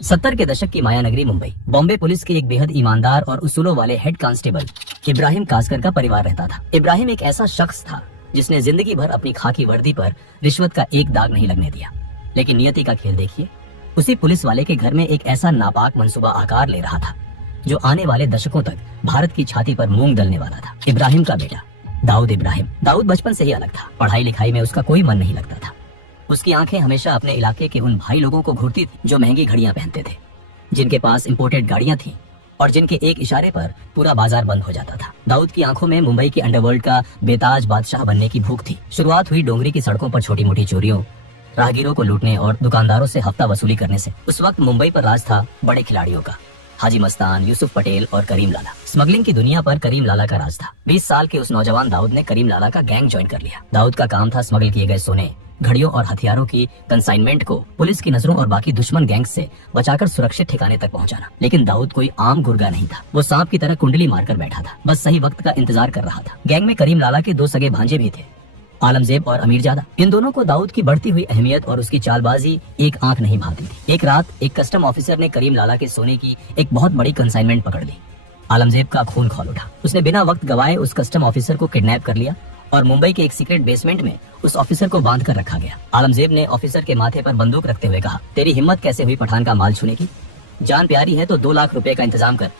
70 के दशक की माया नगरी मुंबई, बॉम्बे पुलिस के एक बेहद ईमानदार और उसूलों वाले हेड कांस्टेबल इब्राहिम कासकर का परिवार रहता था। इब्राहिम एक ऐसा शख्स था जिसने जिंदगी भर अपनी खाकी वर्दी पर रिश्वत का एक दाग नहीं लगने दिया। लेकिन नियति का खेल देखिए, उसी पुलिस वाले के घर में एक ऐसा नापाक मंसूबा आकार ले रहा था जो आने वाले दशकों तक भारत की छाती पर मूंग दलने वाला था। इब्राहिम का बेटा दाऊद इब्राहिम। दाऊद बचपन से ही अलग था, पढ़ाई लिखाई में उसका कोई मन नहीं लगता था। उसकी आंखें हमेशा अपने इलाके के उन भाई लोगों को घूरती थी जो महंगी घड़ियां पहनते थे, जिनके पास इंपोर्टेड गाड़ियां थीं और जिनके एक इशारे पर पूरा बाजार बंद हो जाता था। दाऊद की आंखों में मुंबई की अंडरवर्ल्ड का बेताज बादशाह बनने की भूख थी। शुरुआत हुई डोंगरी की सड़कों पर छोटी मोटी चोरियों, राहगीरों को लूटने और दुकानदारों से हफ्ता वसूली करने से। उस वक्त मुंबई पर राज था बड़े खिलाड़ियों का, हाजी मस्तान, यूसुफ पटेल और करीम लाला। स्मगलिंग की दुनिया पर करीम लाला का राज था। 20 साल के उस नौजवान दाऊद ने करीम लाला का गैंग ज्वाइन कर लिया। दाऊद का काम था स्मगल किए गए सोने, घड़ियों और हथियारों की कंसाइनमेंट को पुलिस की नजरों और बाकी दुश्मन गैंग से बचाकर सुरक्षित ठिकाने तक पहुंचाना। लेकिन दाऊद कोई आम गुर्गा नहीं था। वो सांप की तरह कुंडली मारकर बैठा था, बस सही वक्त का इंतजार कर रहा था। गैंग में करीम लाला के 2 सगे भांजे भी थे, आलमजेब और अमीरजादा। इन दोनों को दाऊद की बढ़ती हुई अहमियत और उसकी चालबाजी एक आंख नहीं भाती थी। एक रात एक कस्टम ऑफिसर ने करीम लाला के सोने की एक बहुत बड़ी कंसाइनमेंट पकड़ ली। आलमजेब का खून खौल उठा। उसने बिना वक्त गवाए उस कस्टम ऑफिसर को किडनैप कर लिया और मुंबई के एक सीक्रेट बेसमेंट में उस ऑफिसर को बांध कर रखा गया। आलमजेब ने ऑफिसर के माथे पर बंदूक रखते हुए कहा, तेरी हिम्मत कैसे हुई पठान का माल छूने की? जान प्यारी है तो 2 लाख रुपए का इंतजाम कर,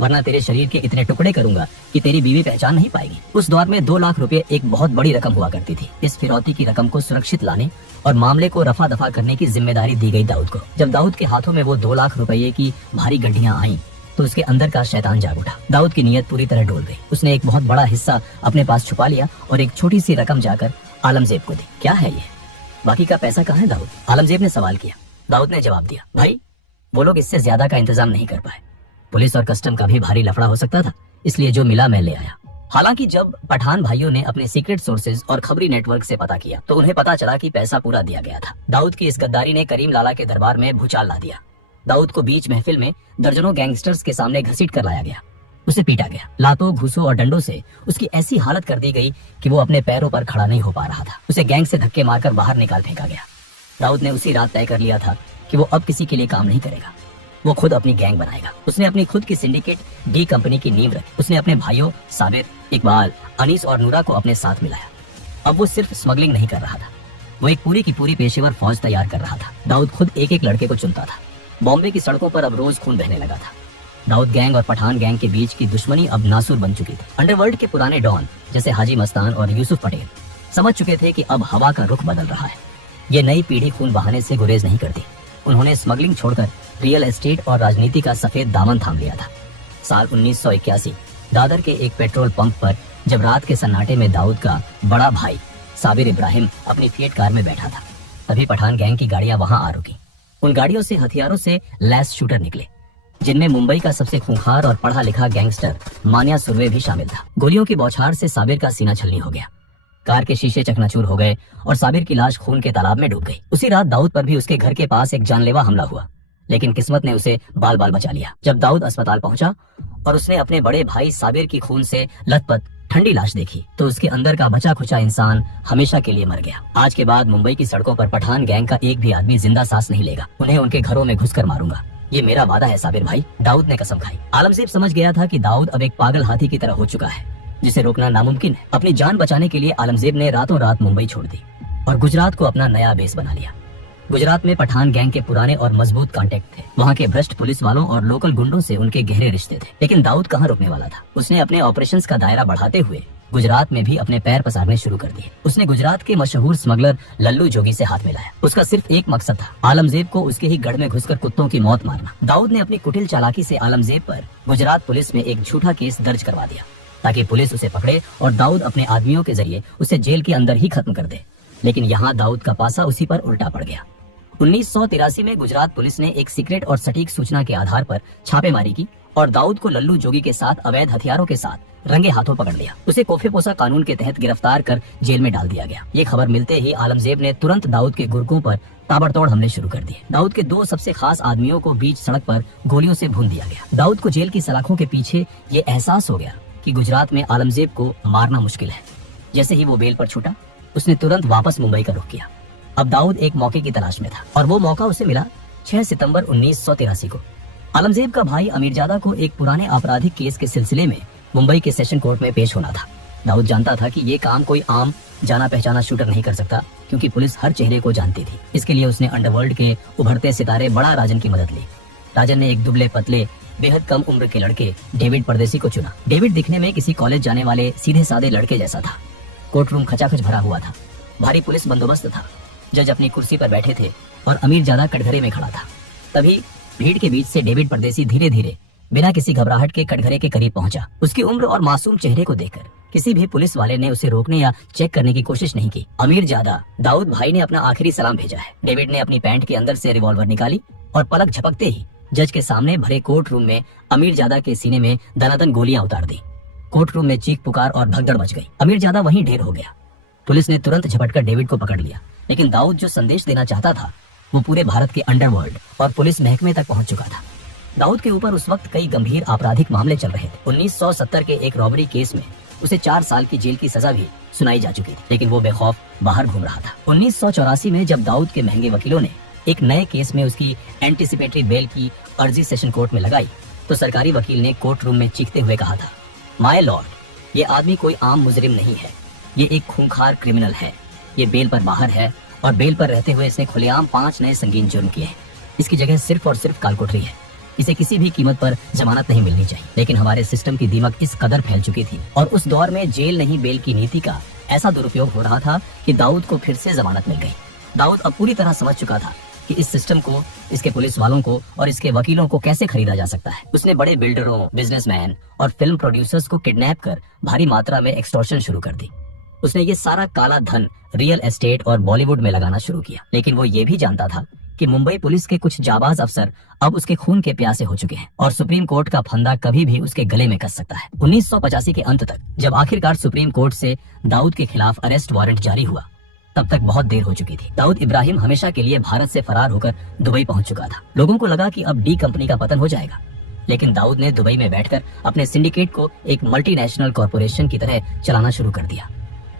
वरना तेरे शरीर के इतने टुकड़े करूंगा कि तेरी बीवी पहचान नहीं पाएगी। उस दौर में 2 लाख रुपए एक बहुत बड़ी रकम हुआ करती थी। इस फिरौती की रकम को सुरक्षित लाने और मामले को रफा दफा करने की जिम्मेदारी दी गई दाऊद को। जब दाऊद के हाथों में वो 2 लाख रुपए की भारी गड्डियां आईं, तो उसके अंदर का शैतान जाग उठा। दाऊद की नीयत पूरी तरह डोल गई। उसने एक बहुत बड़ा हिस्सा अपने पास छुपा लिया और एक छोटी सी रकम जाकर आलमजेब को दी। क्या है ये? बाकी का पैसा कहाँ है दाऊद? आलमजेब ने सवाल किया। दाऊद ने जवाब दिया, भाई वो लोग इससे ज्यादा का इंतजाम नहीं कर पाए। पुलिस और कस्टम का भी भारी लफड़ा हो सकता था, इसलिए जो मिला मैं ले आया। हालांकि जब पठान भाइयों ने अपने सीक्रेट सोर्सेज और खबरी नेटवर्क से पता किया तो उन्हें पता चला कि पैसा पूरा दिया गया था। दाऊद की इस गद्दारी ने करीम लाला के दरबार में भूचाल ला दिया। दाऊद को बीच महफिल में दर्जनों गैंगस्टर्स के सामने घसीट कर लाया गया। उसे पीटा गया। लातों, घूसों और डंडों से उसकी ऐसी हालत कर दी गई कि वो अपने पैरों पर खड़ा नहीं हो पा रहा था। उसे गैंग से धक्के मारकर बाहर निकाल फेंका गया। दाऊद ने उसी रात तय कर लिया था कि वो अब किसी के लिए काम नहीं करेगा, वो खुद अपनी गैंग बनाएगा। उसने अपनी खुद की सिंडिकेट डी कंपनी की नींव रखी। उसने अपने भाइयों साबिर, इकबाल, अनीस और नूरा को अपने साथ मिलाया। अब वो सिर्फ स्मगलिंग नहीं कर रहा था, वो एक पूरी की पूरी पेशेवर फौज तैयार कर रहा था। दाऊद खुद एक एक लड़के को चुनता था। बॉम्बे की सड़कों पर अब रोज खून बहने लगा था। दाऊद गैंग और पठान गैंग के बीच की दुश्मनी अब नासूर बन चुकी थी। अंडरवर्ल्ड के पुराने डॉन जैसे हाजी मस्तान और यूसुफ पटेल समझ चुके थे कि अब हवा का रुख बदल रहा है। ये नई पीढ़ी खून बहाने से गुरेज नहीं करती। उन्होंने स्मगलिंग छोड़कर रियल एस्टेट और राजनीति का सफेद दामन थाम लिया था। साल 1981 दादर के एक पेट्रोल पंप पर जब रात के सन्नाटे में दाऊद का बड़ा भाई साबिर इब्राहिम अपनी फिएट कार में बैठा था, तभी पठान गैंग की गाड़ियां वहां आ रुकी। उन गाड़ियों से हथियारों से लैस शूटर निकले, जिनमें मुंबई का सबसे खूंखार और पढ़ा लिखा गैंगस्टर मानिया सुर्वे भी शामिल था। गोलियों की बौछार से साबिर का सीना छलनी हो गया। कार के शीशे चकनाचूर हो गए और साबिर की लाश खून के तालाब में डूब गई। उसी रात दाऊद पर भी उसके घर के पास एक जानलेवा हमला हुआ, लेकिन किस्मत ने उसे बाल बाल बचा लिया। जब दाऊद अस्पताल पहुंचा और उसने अपने बड़े भाई साबिर की खून से लथपथ ठंडी लाश देखी, तो उसके अंदर का बचा खुचा इंसान हमेशा के लिए मर गया। आज के बाद मुंबई की सड़कों पर पठान गैंग का एक भी आदमी जिंदा सांस नहीं लेगा। उन्हें उनके घरों में घुसकर मारूंगा, ये मेरा वादा है साबिर भाई। दाऊद ने कसम खाई। आलमजेब समझ गया था कि दाऊद अब एक पागल हाथी की तरह हो चुका है, जिसे रोकना नामुमकिन है। अपनी जान बचाने के लिए आलमजेब ने रातों रात मुंबई छोड़ दी और गुजरात को अपना नया बेस बना लिया। गुजरात में पठान गैंग के पुराने और मजबूत कांटेक्ट थे। वहाँ के भ्रष्ट पुलिस वालों और लोकल गुंडों से उनके गहरे रिश्ते थे। लेकिन दाऊद कहाँ रुकने वाला था। उसने अपने ऑपरेशंस का दायरा बढ़ाते हुए गुजरात में भी अपने पैर पसारने शुरू कर दिए। उसने गुजरात के मशहूर स्मगलर लल्लू जोगी से हाथ मिलाया। उसका सिर्फ एक मकसद था, आलमजेब को उसके ही गढ़ में घुसकर कुत्तों की मौत मारना। दाऊद ने अपनी कुटिल चालाकी से आलमजेब पर गुजरात पुलिस में एक झूठा केस दर्ज करवा दिया, ताकि पुलिस उसे पकड़े और दाऊद अपने आदमियों के जरिए उसे जेल के अंदर ही खत्म कर दे। लेकिन यहाँ दाऊद का पासा उसी पर उल्टा पड़ गया। 1983 में गुजरात पुलिस ने एक सीक्रेट और सटीक सूचना के आधार पर छापेमारी की और दाऊद को लल्लू जोगी के साथ अवैध हथियारों के साथ रंगे हाथों पकड़ लिया। उसे कोफेपोसा कानून के तहत गिरफ्तार कर जेल में डाल दिया गया। ये खबर मिलते ही आलमजेब ने तुरंत दाऊद के गुर्गों पर ताबड़तोड़ हमले शुरू कर दिए। दाऊद के 2 सबसे खास आदमियों को बीच सड़क पर गोलियों से भून दिया गया। दाऊद को जेल की सलाखों के पीछे ये एहसास हो गया कि गुजरात में आलमजेब को मारना मुश्किल है। जैसे ही वो बेल पर छूटा, उसने तुरंत वापस मुंबई का रुख किया। अब दाऊद एक मौके की तलाश में था और वो मौका उसे मिला 6 सितंबर 1983 को आलमजेब का भाई अमीरजादा को एक पुराने आपराधिक केस के सिलसिले में मुंबई के सेशन कोर्ट में पेश होना था। दाऊद जानता था कि ये काम कोई आम जाना पहचाना शूटर नहीं कर सकता, क्योंकि पुलिस हर चेहरे को जानती थी। इसके लिए उसने अंडरवर्ल्ड के उभरते सितारे बड़ा राजन की मदद ली। राजन ने एक दुबले पतले बेहद कम उम्र के लड़के डेविड परदेसी को चुना। डेविड दिखने में किसी कॉलेज जाने वाले सीधे सादे लड़के जैसा था। कोर्ट रूम खचाखच भरा हुआ था, भारी पुलिस बंदोबस्त था। जज अपनी कुर्सी पर बैठे थे और अमीरजादा कटघरे में खड़ा था। तभी भीड़ के बीच से डेविड परदेसी धीरे धीरे बिना किसी घबराहट के कटघरे के करीब पहुंचा। उसकी उम्र और मासूम चेहरे को देखकर किसी भी पुलिस वाले ने उसे रोकने या चेक करने की कोशिश नहीं की। अमीरजादा, दाऊद भाई ने अपना आखिरी सलाम भेजा है। डेविड ने अपनी पैंट के अंदर से रिवॉल्वर निकाली और पलक झपकते ही जज के सामने भरे कोर्ट रूम में अमीरजादा के सीने में दनादन गोलियां उतार दी। कोर्ट रूम में चीख पुकार और भगदड़ मच गई। अमीरजादा वहीं ढेर हो गया। पुलिस ने तुरंत झपटकर डेविड को पकड़ लिया, लेकिन दाऊद जो संदेश देना चाहता था वो पूरे भारत के अंडरवर्ल्ड और पुलिस महकमे तक पहुंच चुका था। दाऊद के ऊपर उस वक्त कई गंभीर आपराधिक मामले चल रहे थे। 1970 के एक रॉबरी केस में उसे 4 साल की जेल की सजा भी सुनाई जा चुकी थी, लेकिन वो बेखौफ बाहर घूम रहा था। 1984 में जब दाऊद के महंगे वकीलों ने एक नए केस में उसकी एंटीसिपेटरी बेल की अर्जी सेशन कोर्ट में लगाई, तो सरकारी वकील ने कोर्ट रूम में चीखते हुए कहा था, माय लॉर्ड, ये आदमी कोई आम मुजरिम नहीं है, ये एक खूंखार क्रिमिनल है। ये बेल पर बाहर है और बेल पर रहते हुए इसने खुलेआम 5 नए संगीन जुर्म किए हैं। इसकी जगह सिर्फ और सिर्फ कालकोठरी है। इसे किसी भी कीमत पर जमानत नहीं मिलनी चाहिए। लेकिन हमारे सिस्टम की दीमक इस कदर फैल चुकी थी और उस दौर में जेल नहीं बेल की नीति का ऐसा दुरुपयोग हो रहा था कि दाऊद को फिर से जमानत मिल गई। दाऊद अब पूरी तरह समझ चुका था कि इस सिस्टम को, इसके पुलिस वालों को और इसके वकीलों को कैसे खरीदा जा सकता है। उसने बड़े बिल्डरों, बिजनेसमैन और फिल्म प्रोड्यूसर्स को किडनैप कर भारी मात्रा में एक्सटॉर्शन शुरू कर दी। उसने ये सारा काला धन रियल एस्टेट और बॉलीवुड में लगाना शुरू किया। लेकिन वो ये भी जानता था कि मुंबई पुलिस के कुछ जाबाज अफसर अब उसके खून के प्यासे हो चुके हैं और सुप्रीम कोर्ट का फंदा कभी भी उसके गले में कस सकता है। 1985 के अंत तक जब आखिरकार सुप्रीम कोर्ट से दाऊद के खिलाफ अरेस्ट वारंट जारी हुआ, तब तक बहुत देर हो चुकी थी। दाऊद इब्राहिम हमेशा के लिए भारत से फरार होकर दुबई पहुंच चुका था। लोगों को लगा कि अब डी कंपनी का पतन हो जाएगा, लेकिन दाऊद ने दुबई में बैठकर अपने सिंडिकेट को एक मल्टीनेशनल कॉरपोरेशन की तरह चलाना शुरू कर दिया।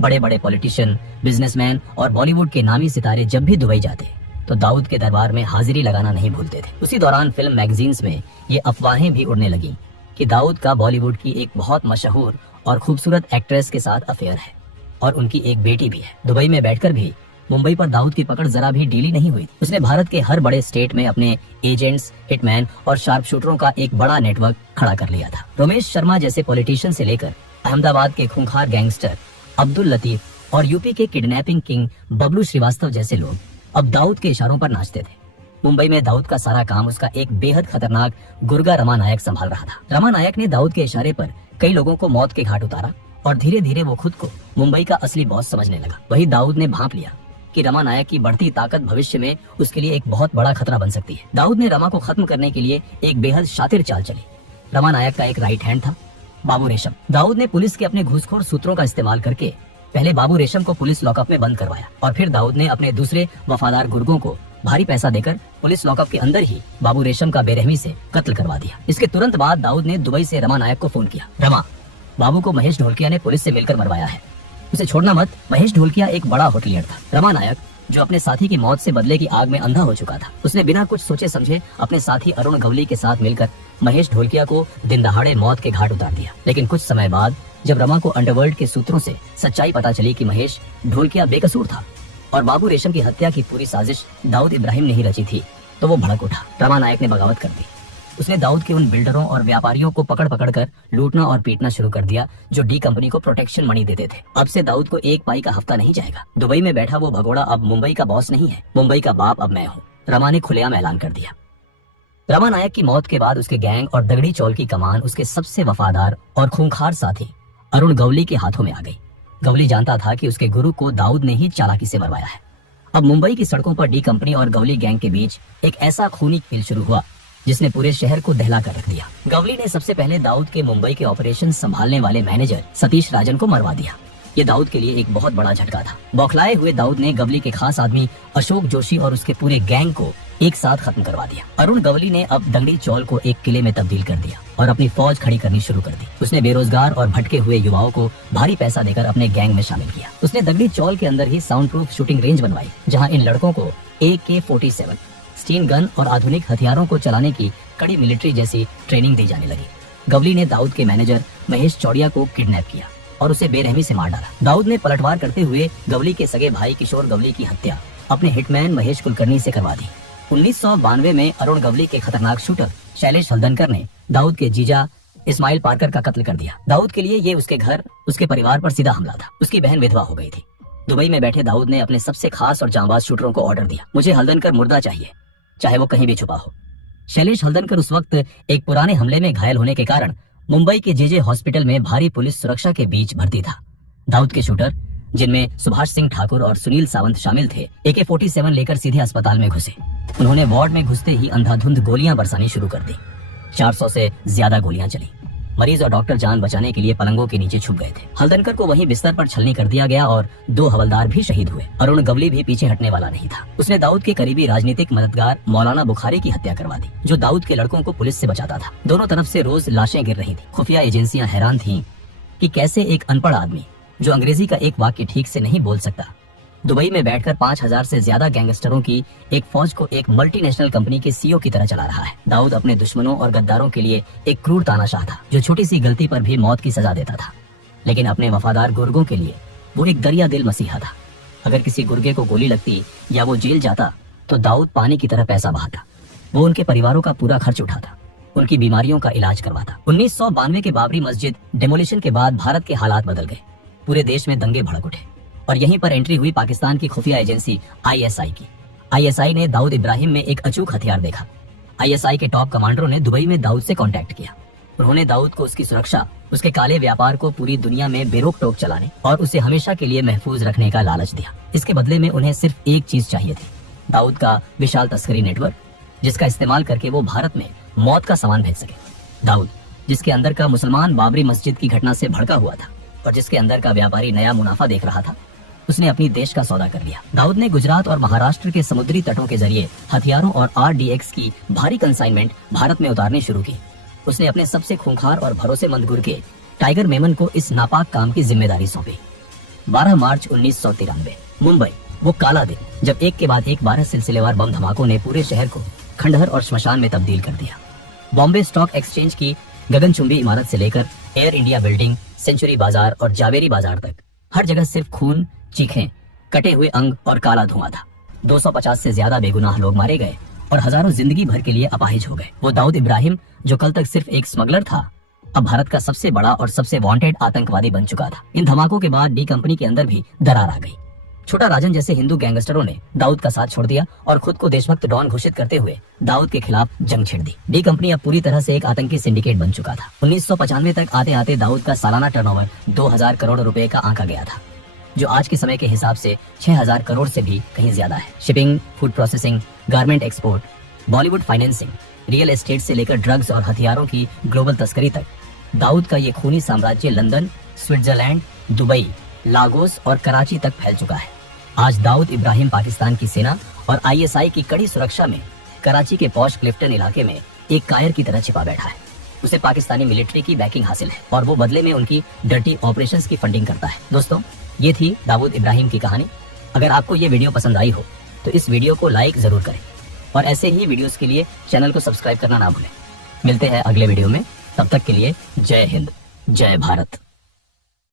बड़े बड़े पॉलिटिशियन, बिजनेसमैन और बॉलीवुड के नामी सितारे जब भी दुबई जाते तो दाऊद के दरबार में हाजिरी लगाना नहीं भूलते थे। उसी दौरान फिल्म मैगजीन्स में ये अफवाहें भी उड़ने लगी कि दाऊद का बॉलीवुड की एक बहुत मशहूर और खूबसूरत एक्ट्रेस के साथ अफेयर है और उनकी एक बेटी भी है। दुबई में बैठकर भी मुंबई पर दाऊद की पकड़ जरा भी ढीली नहीं हुई। उसने भारत के हर बड़े स्टेट में अपने एजेंट्स, हिटमैन और शार्प शूटरों का एक बड़ा नेटवर्क खड़ा कर लिया था। रमेश शर्मा जैसे पॉलिटिशियन से लेकर अहमदाबाद के खूंखार गैंगस्टर अब्दुल लतीफ और यूपी के किडनैपिंग किंग बबलू श्रीवास्तव जैसे लोग अब दाऊद के इशारों पर नाचते थे। मुंबई में दाऊद का सारा काम उसका एक बेहद खतरनाक गुर्गा रमा नायक संभाल रहा था। रमा नायक ने दाऊद के इशारे पर कई लोगों को मौत के घाट उतारा और धीरे धीरे वो खुद को मुंबई का असली बॉस समझने लगा। वही दाऊद ने भांप लिया कि रमा नायक की बढ़ती ताकत भविष्य में उसके लिए एक बहुत बड़ा खतरा बन सकती है। दाऊद ने रमा को खत्म करने के लिए एक बेहद शातिर चाल चली। रमा नायक का एक राइट हैंड था, बाबू रेशम। दाऊद ने पुलिस के अपने घूसखोर सूत्रों का इस्तेमाल करके पहले बाबू रेशम को पुलिस लॉकअप में बंद करवाया और फिर दाऊद ने अपने दूसरे वफादार गुर्गों को भारी पैसा देकर पुलिस लॉकअप के अंदर ही बाबू रेशम का बेरहमी से कत्ल करवा दिया। इसके तुरंत बाद दाऊद ने दुबई से रमा नायक को फोन किया। रमा, बाबू को महेश ढोलकिया ने पुलिस से मिलकर मरवाया है, उसे छोड़ना मत। महेश ढोलकिया एक बड़ा होटलियर था। रमा नायक, जो अपने साथी की मौत से बदले की आग में अंधा हो चुका था, उसने बिना कुछ सोचे समझे अपने साथी अरुण गवली के साथ मिलकर महेश ढोलकिया को दिन दहाड़े मौत के घाट उतार दिया। लेकिन कुछ समय बाद जब रमा को अंडरवर्ल्ड के सूत्रों से सच्चाई पता चली कि महेश ढोलकिया बेकसूर था और बाबू रेशम की हत्या की पूरी साजिश दाऊद इब्राहिम ने ही रची थी, तो वो भड़क उठा। रमा नायक ने बगावत कर दी। उसने दाऊद के उन बिल्डरों और व्यापारियों को पकड़ पकड़ कर लूटना और पीटना शुरू कर दिया जो डी कंपनी को प्रोटेक्शन मनी देते थे। अब से दाऊद को एक पाई का हफ्ता नहीं जाएगा। दुबई में बैठा वो भगोड़ा अब मुंबई का बॉस नहीं है, मुंबई का बाप अब मैं हूँ, रमा ने खुलेआम ऐलान कर दिया। रमा नायक की मौत के बाद उसके गैंग और दगड़ी चौल की कमान उसके सबसे वफादार और खूंखार साथी अरुण गवली के हाथों में आ गई। गवली जानता था कि उसके गुरु को दाऊद ने ही चालाकी से मरवाया है। अब मुंबई की सड़कों पर डी कंपनी और गवली गैंग के बीच एक ऐसा खूनी खेल शुरू हुआ जिसने पूरे शहर को दहला कर रख दिया। गवली ने सबसे पहले दाऊद के मुंबई के ऑपरेशन संभालने वाले मैनेजर सतीश राजन को मरवा दिया। ये दाऊद के लिए एक बहुत बड़ा झटका था। बौखलाए हुए दाऊद ने गवली के खास आदमी अशोक जोशी और उसके पूरे गैंग को एक साथ खत्म करवा दिया। अरुण गवली ने अब दगड़ी चौल को एक किले में तब्दील कर दिया और अपनी फौज खड़ी करनी शुरू कर दी। उसने बेरोजगार और भटके हुए युवाओं को भारी पैसा देकर अपने गैंग में शामिल किया। उसने दगड़ी चौल के अंदर ही साउंड प्रूफ शूटिंग रेंज बनवाई, जहां इन लड़कों को AK-47 M16 गन और आधुनिक हथियारों को चलाने की कड़ी मिलिट्री जैसी ट्रेनिंग दी जाने लगी। गवली ने दाऊद के मैनेजर महेश चौड़िया को किडनैप किया और उसे बेरहमी से मार डाला। दाऊद ने पलटवार करते हुए गवली के सगे भाई किशोर गवली की हत्या अपने हिटमैन महेश कुलकर्णी से करवा दी। 1992 में अरुण गवली के खतरनाक शूटर शैलेश हल्दनकर ने दाऊद के जीजा इस्माइल पारकर का कत्ल कर दिया। दाऊद के लिए ये उसके घर, उसके परिवार पर सीधा हमला था। उसकी बहन विधवा हो गई थी। दुबई में बैठे दाऊद ने अपने सबसे खास और जांबाज शूटरों को ऑर्डर दिया, मुझे हल्दनकर मुर्दा चाहिए, चाहे वो कहीं भी छुपा हो। शैलेश हल्दनकर उस वक्त एक पुराने हमले में घायल होने के कारण मुंबई के जेजे हॉस्पिटल में भारी पुलिस सुरक्षा के बीच भर्ती था। दाऊद के शूटर, जिनमें सुभाष सिंह ठाकुर और सुनील सावंत शामिल थे, AK-47 लेकर सीधे अस्पताल में घुसे। उन्होंने वार्ड में घुसते ही अंधाधुंध गोलियां बरसानी शुरू कर दी। 400 से ज्यादा गोलियां चली। मरीज और डॉक्टर जान बचाने के लिए पलंगों के नीचे छुप गए थे। हल्दनकर को वहीं बिस्तर पर छलनी कर दिया गया और 2 हवलदार भी शहीद हुए। अरुण गवली भी पीछे हटने वाला नहीं था। उसने दाऊद के करीबी राजनीतिक मददगार मौलाना बुखारी की हत्या करवा दी, जो दाऊद के लड़कों को पुलिस से बचाता था। दोनों तरफ से रोज लाशें गिर रही थी। खुफिया एजेंसियां हैरान थीं कि कैसे एक अनपढ़ आदमी जो अंग्रेजी का एक वाक्य ठीक से नहीं बोल सकता, दुबई में बैठकर 5000 से ज्यादा गैंगस्टरों की एक फौज को एक मल्टीनेशनल कंपनी के CEO की तरह चला रहा है। दाऊद अपने दुश्मनों और गद्दारों के लिए एक क्रूर तानाशाह था, जो छोटी सी गलती पर भी मौत की सजा देता था। लेकिन अपने वफादार गुर्गों के लिए वो एक दरिया दिल मसीहा था। अगर किसी गुर्गे को गोली लगती या वो जेल जाता तो दाऊद पानी की तरह पैसा बहाता। वो उनके परिवारों का पूरा खर्च उठाता, उनकी बीमारियों का इलाज करवाता। 1992 के बाबरी मस्जिद डेमोलिशन के बाद भारत के हालात बदल गए। पूरे देश में दंगे भड़क उठे और यहीं पर एंट्री हुई पाकिस्तान की खुफिया एजेंसी ISI की। ISI ने दाऊद इब्राहिम में एक अचूक हथियार देखा। ISI के टॉप कमांडरों ने दुबई में दाऊद से कांटेक्ट किया। उन्होंने दाऊद को उसकी सुरक्षा, उसके काले व्यापार को पूरी दुनिया में बेरोक टोक चलाने और उसे हमेशा के लिए महफूज रखने का लालच दिया। इसके बदले में उन्हें सिर्फ एक चीज चाहिए थी, दाऊद का विशाल तस्करी नेटवर्क, जिसका इस्तेमाल करके वो भारत में मौत का सामान भेज सके। दाऊद, जिसके अंदर का मुसलमान बाबरी मस्जिद की घटना से भड़का हुआ था और जिसके अंदर का व्यापारी नया मुनाफा देख रहा था, उसने अपनी देश का सौदा कर लिया। दाऊद ने गुजरात और महाराष्ट्र के समुद्री तटों के जरिए हथियारों और RDX की भारी कंसाइनमेंट भारत में उतारनी शुरू की। उसने अपने सबसे खूंखार और भरोसेमंद गुर्गे टाइगर मेमन को इस नापाक काम की जिम्मेदारी सौंपी। 12 मार्च 1993 मुंबई, वो काला दिन जब एक के बाद एक 12 सिलसिलेवार बम धमाकों ने पूरे शहर को खंडहर और श्मशान में तब्दील कर दिया। बॉम्बे स्टॉक एक्सचेंज की गगनचुंबी इमारत से लेकर एयर इंडिया बिल्डिंग, सेंचुरी बाजार और जावेरी बाजार तक हर जगह सिर्फ खून, चीखें, कटे हुए अंग और काला धुआं था। 250 से ज्यादा बेगुनाह लोग मारे गए और हजारों जिंदगी भर के लिए अपाहिज हो गए। वो दाऊद इब्राहिम, जो कल तक सिर्फ एक स्मगलर था, अब भारत का सबसे बड़ा और सबसे वांटेड आतंकवादी बन चुका था। इन धमाकों के बाद डी कंपनी के अंदर भी दरार आ गई। छोटा राजन जैसे हिंदू गैंगस्टरों ने दाऊद का साथ छोड़ दिया और खुद को देशभक्त डॉन घोषित करते हुए दाऊद के खिलाफ जंग छेड़ दी। डी कंपनी अब पूरी तरह से एक आतंकी सिंडिकेट बन चुका था। 1995 तक आते आते दाऊद का सालाना टर्नओवर 2000 करोड़ रुपए का आंका गया था, जो आज के समय के हिसाब से 6000 करोड़ से भी कहीं ज्यादा है। Shipping, food processing, garment export, Bollywood financing, real estate से लेकर ड्रग्स और हथियारों की ग्लोबल तस्करी तक दाऊद का ये खूनी साम्राज्य लंदन, स्विट्जरलैंड, दुबई, लागोस और कराची तक फैल चुका है। आज दाऊद इब्राहिम पाकिस्तान की सेना और ISI की कड़ी सुरक्षा में कराची के पॉश क्लिफ्टन इलाके में एक कायर की तरह छिपा बैठा है। उसे पाकिस्तानी मिलिट्री की बैकिंग हासिल है और वो बदले में उनकी डर्टी ऑपरेशंस की फंडिंग करता है। दोस्तों, ये थी दाऊद इब्राहिम की कहानी। अगर आपको ये वीडियो पसंद आई हो तो इस वीडियो को लाइक जरूर करें और ऐसे ही वीडियोस के लिए चैनल को सब्सक्राइब करना ना भूलें। मिलते हैं अगले वीडियो में, तब तक के लिए जय हिंद, जय भारत।